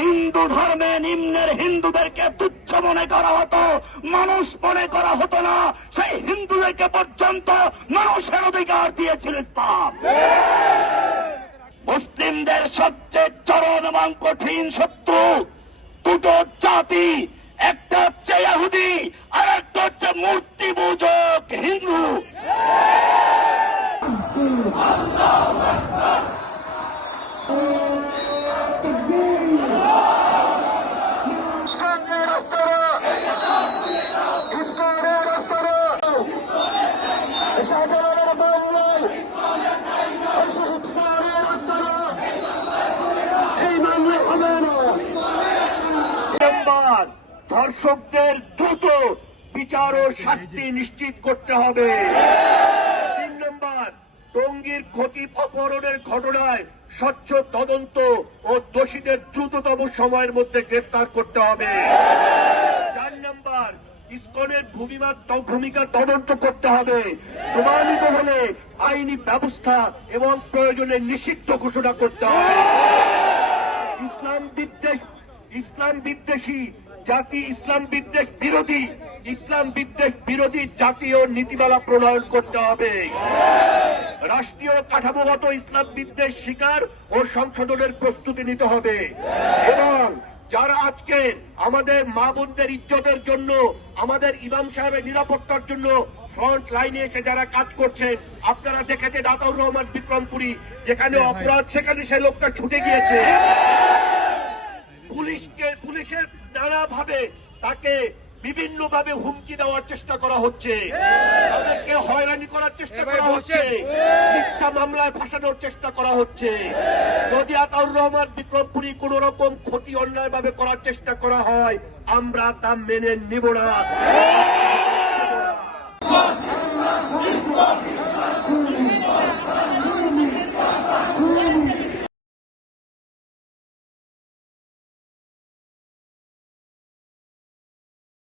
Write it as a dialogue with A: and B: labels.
A: হিন্দু ধর্মে নিম্নের হিন্দুদেরকে তুচ্ছ মনে করা হতো, মানুষ মনে করা হতো না, সেই হিন্দুদেরকে পর্যন্ত মানুষের অধিকার দিয়েছিল ইসলাম। মুসলিমদের সবচেয়ে চরম এবং কঠিন শত্রু দুটো জাতি, একটা হচ্ছে ইহুদি আর একটা হচ্ছে মূর্তি পূজক হিন্দু। ধর্ষকদের দ্রুত বিচার ও শাস্তি নিশ্চিত করতে হবে। তিন নম্বর, টঙ্গীর ক্ষতি অপহরণের ঘটনায় স্বচ্ছ তদন্ত ও দোষীদের দ্রুততম সময়ের মধ্যে গ্রেফতার করতে হবে। চার নম্বর, ইস্কনের ভূমিকা ভূমিকা তদন্ত করতে হবে। প্রমাণিত হলে আইনি ব্যবস্থা এবং প্রয়োজনে নিষিদ্ধ ঘোষণা করতে হবে। ইসলাম বিদ্বেষ ইসলাম বিদ্বেষী জাতি ইসলাম বিদ্বেষ বিরোধী। ইসলাম বিদ্বেষ বিরোধী জাতীয় নীতিমালা প্রণয়ন করতে হবে। রাষ্ট্রীয় কাঠামোগত ইসলাম বিদ্বেষ শিকার ও সংশোধনের প্রস্তুতি নিতে হবে। এবং যারা আজকে আমাদের মা বোনদের ইজ্জতের জন্য আমাদের ইমাম সাহেবের নিরাপত্তার জন্য ফ্রন্ট লাইনে এসে যারা কাজ করছেন আপনারা দেখেছেন আতাউর রহমান বিক্রমপুরী যেখানে অপরাধ সেখানে সে লোকটা ছুটে গিয়েছে। ভাবে তাকে বিভিন্ন ভাবে হুমকি দেওয়ার চেষ্টা করা হচ্ছে। তাদেরকে হয়রানি করার চেষ্টা করা হচ্ছে। মিথ্যা মামলায় ফাঁসানোর চেষ্টা করা হচ্ছে। যদি আতাউর রহমান বিক্রমপুরি কোন রকম ক্ষতি অন্যায় ভাবে করার চেষ্টা করা হয় আমরা তা মেনে নিব না।